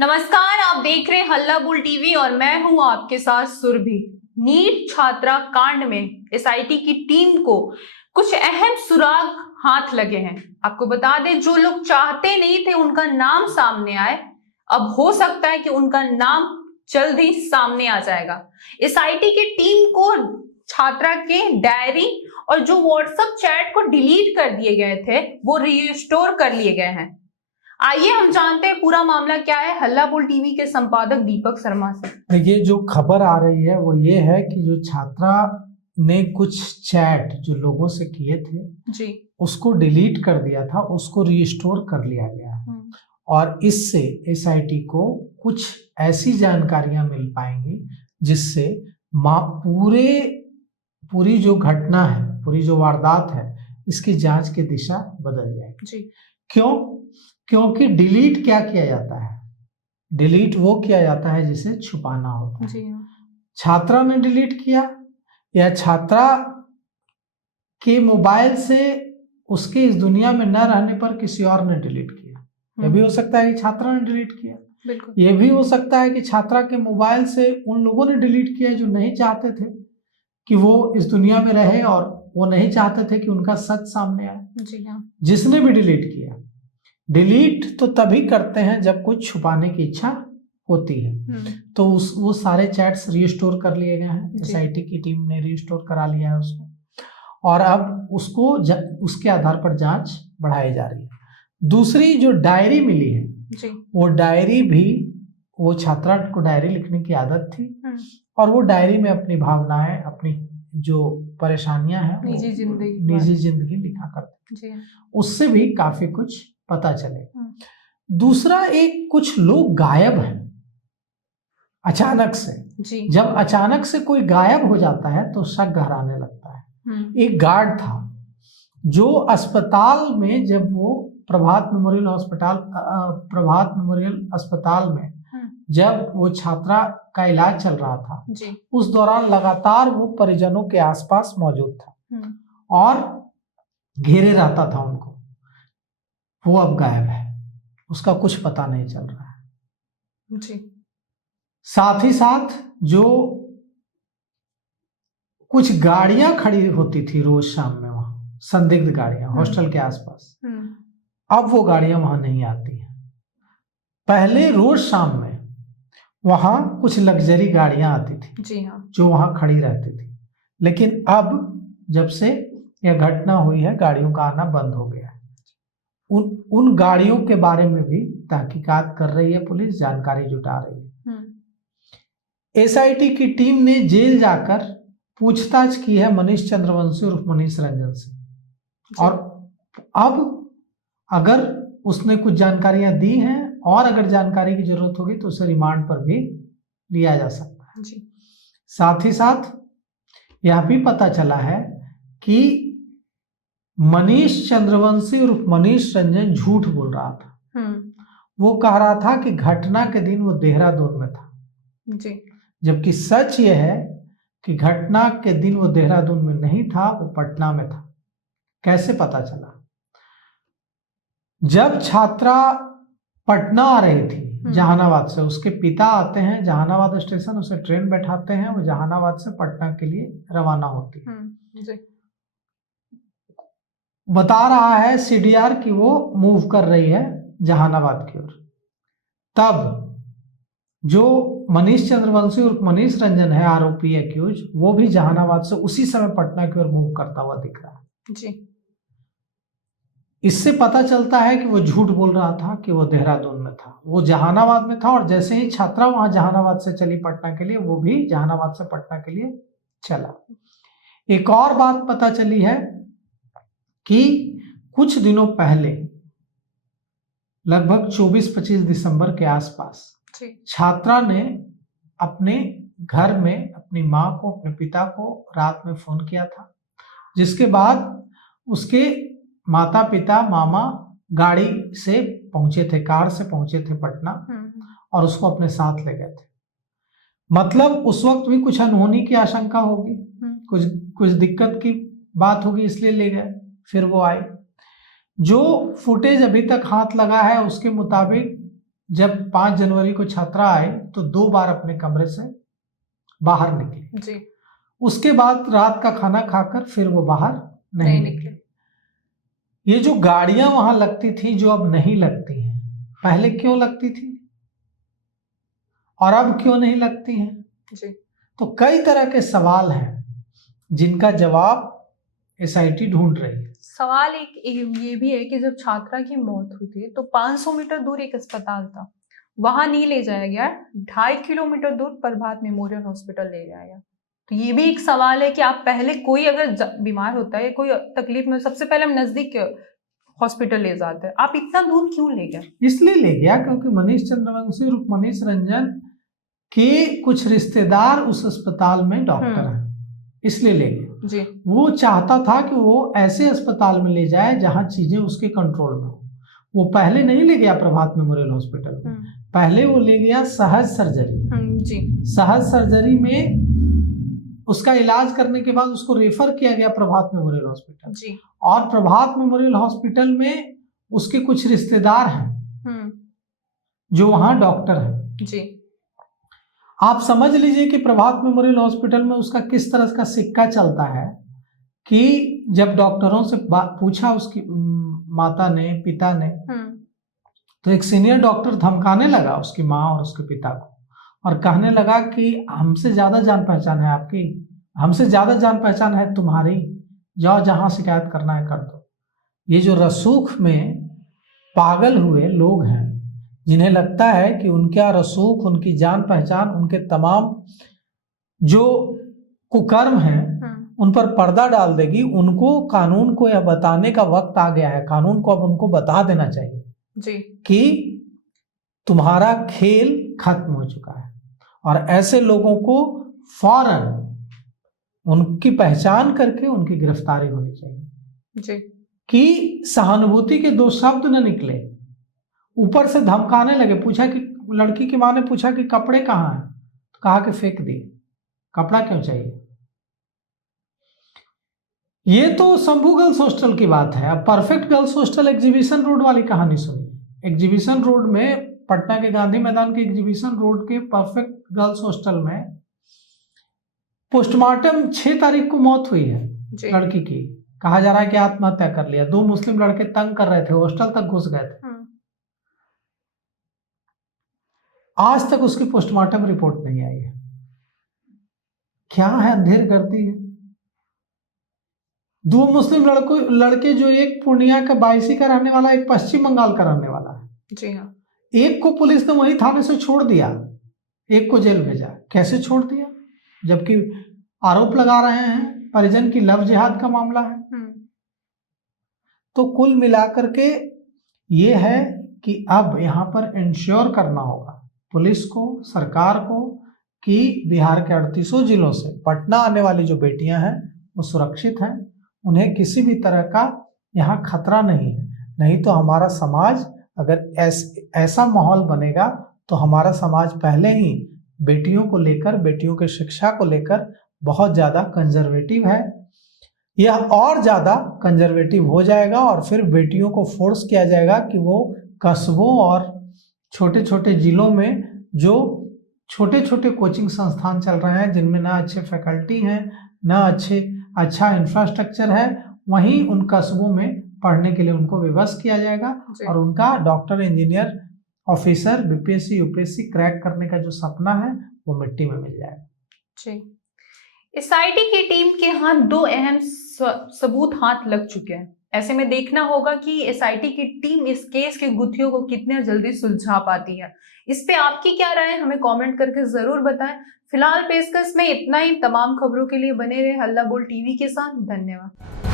नमस्कार, आप देख रहे हैं हल्ला बुल टीवी और मैं हूं आपके साथ सुरभि। नीट छात्रा कांड में एसआईटी की टीम को कुछ अहम सुराग हाथ लगे हैं। आपको बता दें, जो लोग चाहते नहीं थे उनका नाम सामने आए, अब हो सकता है कि उनका नाम जल्द ही सामने आ जाएगा। एसआईटी की टीम को छात्रा के डायरी और जो व्हाट्सएप चैट को डिलीट कर दिए गए थे वो रिस्टोर कर लिए गए हैं। आइए हम जानते हैं पूरा मामला क्या है हल्ला बुल टीवी के संपादक दीपक शर्मा से। देखिए, जो खबर आ रही है वो ये है कि जो छात्रा ने कुछ चैट जो लोगों से किए थे जी उसको डिलीट कर दिया था, उसको रीस्टोर कर लिया गया और इससे एसआईटी को कुछ ऐसी जानकारियां मिल पाएंगी जिससे पूरी जो घटना है, पूरी जो वारदात है, इसकी जांच की दिशा बदल जाएगी। जी क्योंकि डिलीट क्या किया जाता है? डिलीट वो किया जाता है जिसे छुपाना होता है। जी छात्रा ने डिलीट किया या छात्रा के मोबाइल से उसके इस दुनिया में न रहने पर किसी और ने डिलीट किया। यह भी हो सकता है कि छात्रा ने डिलीट किया। बिल्कुल। यह भी हो सकता है कि छात्रा के मोबाइल से उन लोगों ने डिलीट किया जो नहीं चाहते थे कि वो इस दुनिया में रहे और वो नहीं चाहते थे कि उनका सच सामने आए। जी हाँ। जिसने भी डिलीट किया, डिलीट तो तभी करते हैं जब कुछ छुपाने की इच्छा होती है। तो वो सारे चैट्स रीस्टोर कर लिए गए हैं। एसआईटी की टीम ने रीस्टोर करा लिया है उसको और अब उसके आधार पर जांच बढ़ाई जा रही है। दूसरी जो डायरी मिली है जी। वो डायरी भी, वो छात्रा को डायरी लिखने की आदत थी और वो डायरी में अपनी भावनाएं, अपनी जो परेशानियां हैं, निजी जिंदगी लिखा करती। उससे भी काफी कुछ पता चले। दूसरा, एक कुछ लोग गायब हैं अचानक से। जी। जब अचानक से कोई गायब हो जाता है तो शक गहराने लगता है। एक गार्ड था जो अस्पताल में, जब वो प्रभात मेमोरियल अस्पताल में जब वो छात्रा का इलाज चल रहा था जी। उस दौरान लगातार वो परिजनों के आसपास मौजूद था और घेरे रहता था उनको। वो अब गायब है, उसका कुछ पता नहीं चल रहा है। जी। साथ ही साथ जो कुछ गाड़ियां खड़ी होती थी रोज शाम में, वहां संदिग्ध गाड़ियां हॉस्टल के आसपास, अब वो गाड़ियां वहां नहीं आती हैं। पहले रोज शाम में वहां कुछ लग्जरी गाड़ियां आती थी। जी हाँ। जो वहां खड़ी रहती थी, लेकिन अब जब से यह घटना हुई है गाड़ियों का आना बंद हो गया है। उन गाड़ियों के बारे में भी तहकीकात कर रही है पुलिस, जानकारी जुटा रही है। एसआईटी की टीम ने जेल जाकर पूछताछ की है मनीष चंद्रवंशी उर्फ मनीष रंजन से और अब अगर उसने कुछ जानकारियां दी हैं और अगर जानकारी की जरूरत होगी तो उसे रिमांड पर भी लिया जा सकता है। जी। साथ ही साथ यह भी पता चला है कि मनीष चंद्रवंशी उर्फ मनीष रंजन झूठ बोल रहा था। वो कह रहा था कि घटना के दिन वो देहरादून में था। जी। जबकि सच ये है कि घटना के दिन वो देहरादून में नहीं था, वो पटना में था। कैसे पता चला? जब छात्रा पटना आ रही थी जहानाबाद से, उसके पिता आते हैं जहानाबाद स्टेशन, उसे ट्रेन बैठाते हैं, वो जहानाबाद से पटना के लिए रवाना होती है। जी। बता रहा है सीडीआर कि वो मूव कर रही है जहानाबाद की ओर। तब जो मनीष चंद्रवंशी उर्फ मनीष रंजन है आरोपी एक्यूज, वो भी जहानाबाद से उसी समय पटना की ओर मूव करता हुआ दिख रहा है। जी। इससे पता चलता है कि वो झूठ बोल रहा था कि वो देहरादून में था, वो जहानाबाद में था। और जैसे ही छात्रा वहां जहानाबाद से चली पटना के लिए, वो भी जहानाबाद से पटना के लिए चला। एक और बात पता चली है कि कुछ दिनों पहले, लगभग 24-25 दिसंबर के आसपास, छात्रा ने अपने घर में अपनी माँ को, अपने पिता को रात में फोन किया था, जिसके बाद उसके माता पिता, मामा गाड़ी से पहुंचे थे, कार से पहुंचे थे पटना और उसको अपने साथ ले गए थे। मतलब उस वक्त भी कुछ अनहोनी की आशंका होगी, कुछ दिक्कत की बात होगी, इसलिए ले गए। फिर वो आए। जो फुटेज अभी तक हाथ लगा है उसके मुताबिक जब 5 जनवरी को छात्रा आए तो 2 बार अपने कमरे से बाहर निकले जी। उसके बाद रात का खाना खाकर फिर वो बाहर नहीं निकले। ये जो गाड़ियां वहां लगती थी जो अब नहीं लगती हैं, पहले क्यों लगती थी और अब क्यों नहीं लगती हैं? जी। तो कई तरह के सवाल हैं जिनका जवाब एसआईटी ढूंढ रही है। सवाल एक ये भी है कि जब छात्रा की मौत हुई थी तो 500 मीटर दूर एक अस्पताल था, वहां नहीं ले जाया गया, 2.5 किलोमीटर दूर प्रभात मेमोरियल हॉस्पिटल ले जाया गया। तो ये भी एक सवाल है कि आप पहले कोई अगर बीमार होता है, कोई तकलीफ में, सबसे पहले हम नजदीक हॉस्पिटल ले जाते हैं, आप इतना दूर क्यों ले गए? इसलिए ले गया क्योंकि मनीष चंद्रवंशी उर्फ मनीष रंजन के कुछ रिश्तेदार उस अस्पताल में डॉक्टर हैं, इसलिए ले गए जी। वो चाहता था कि वो ऐसे अस्पताल में ले जाए जहां चीजें उसके कंट्रोल में हो। वो पहले नहीं ले गया प्रभात मेमोरियल हॉस्पिटल में, पहले वो ले गया सहज सर्जरी। जी। सहज सर्जरी में उसका इलाज करने के बाद उसको रेफर किया गया प्रभात मेमोरियल हॉस्पिटल जी। और प्रभात मेमोरियल हॉस्पिटल में उसके कुछ रिश्तेदार हैं जो वहां डॉक्टर हैं। जी। आप समझ लीजिए कि प्रभात मेमोरियल हॉस्पिटल में उसका किस तरह का सिक्का चलता है कि जब डॉक्टरों से पूछा उसकी माता ने, पिता ने, तो एक सीनियर डॉक्टर धमकाने लगा उसकी माँ और उसके पिता को और कहने लगा कि हमसे ज्यादा जान पहचान है आपकी, हमसे ज्यादा जान पहचान है तुम्हारी, जाओ जहां शिकायत करना है कर दो। ये जो रसूख में पागल हुए लोग हैं जिन्हें लगता है कि उनका रसूख, उनकी जान पहचान, उनके तमाम जो कुकर्म हैं उन पर पर्दा डाल देगी, उनको कानून को यह बताने का वक्त आ गया है। कानून को अब उनको बता देना चाहिए जी कि तुम्हारा खेल खत्म हो चुका है और ऐसे लोगों को फौरन उनकी पहचान करके उनकी गिरफ्तारी होनी चाहिए जी। कि सहानुभूति के 2 शब्द न निकले, ऊपर से धमकाने लगे। पूछा कि लड़की की मां ने पूछा कि कपड़े कहाँ हैं, तो कहा कि फेंक दिए। कपड़ा क्यों चाहिए? ये तो शंभू गर्ल्स हॉस्टल की बात है। अब perfect girls hostel exhibition road वाली कहानी सुनिए। एग्जीबिशन रोड में, पटना के गांधी मैदान के एग्जीबिशन रोड के परफेक्ट गर्ल्स हॉस्टल में पोस्टमार्टम 6 तारीख को मौत हुई है लड़की की। कहा जा रहा है कि आत्महत्या कर लिया। 2 मुस्लिम लड़के तंग कर रहे थे, हॉस्टल तक घुस गए थे। आज तक उसकी पोस्टमार्टम रिपोर्ट नहीं आई है। क्या है, अंधेर करती है। 2 मुस्लिम लड़के जो एक पूर्णिया का 22 का रहने वाला, एक पश्चिम बंगाल का रहने वाला है। जी हाँ। एक को पुलिस ने वही थाने से छोड़ दिया, एक को जेल भेजा। कैसे छोड़ दिया? जबकि आरोप लगा रहे हैं परिजन की लव जिहाद का मामला है। तो कुल मिलाकर के ये है कि अब यहाँ पर इंश्योर करना होगा पुलिस को, सरकार को, कि बिहार के 38 जिलों से पटना आने वाली जो बेटियां हैं वो सुरक्षित हैं, उन्हें किसी भी तरह का यहाँ खतरा नहीं है। नहीं तो हमारा समाज, अगर ऐसा माहौल बनेगा तो हमारा समाज पहले ही बेटियों को लेकर, बेटियों के शिक्षा को लेकर बहुत ज़्यादा कंजर्वेटिव है। यह और ज़्यादा कंजर्वेटिव हो जाएगा और फिर बेटियों को फोर्स किया जाएगा कि वो कस्बों और छोटे छोटे जिलों में जो छोटे छोटे कोचिंग संस्थान चल रहे हैं जिनमें ना अच्छे फैकल्टी हैं, ना अच्छा इंफ्रास्ट्रक्चर है, वहीं उन कस्बों में पढ़ने के लिए उनको विवश किया जाएगा और उनका doctor, engineer, officer, BPSC, UPSC crack करने का जो सपना है वो मिट्टी में मिल जाएगा। जी। एसआईटी की टीम के हाथ 2 अहम सबूत हाथ लग चुके हैं। ऐसे में देखना होगा कि एसआईटी की टीम इस केस के गुत्थियों को कितने जल्दी सुलझा पाती है। इस पे आपकी क्या राय है, हमें कमेंट करके जरूर बताएं। फिलहाल पेशकश में इतना ही। तमाम खबरों के लिए बने रहे हल्ला बोल टीवी के साथ। धन्यवाद।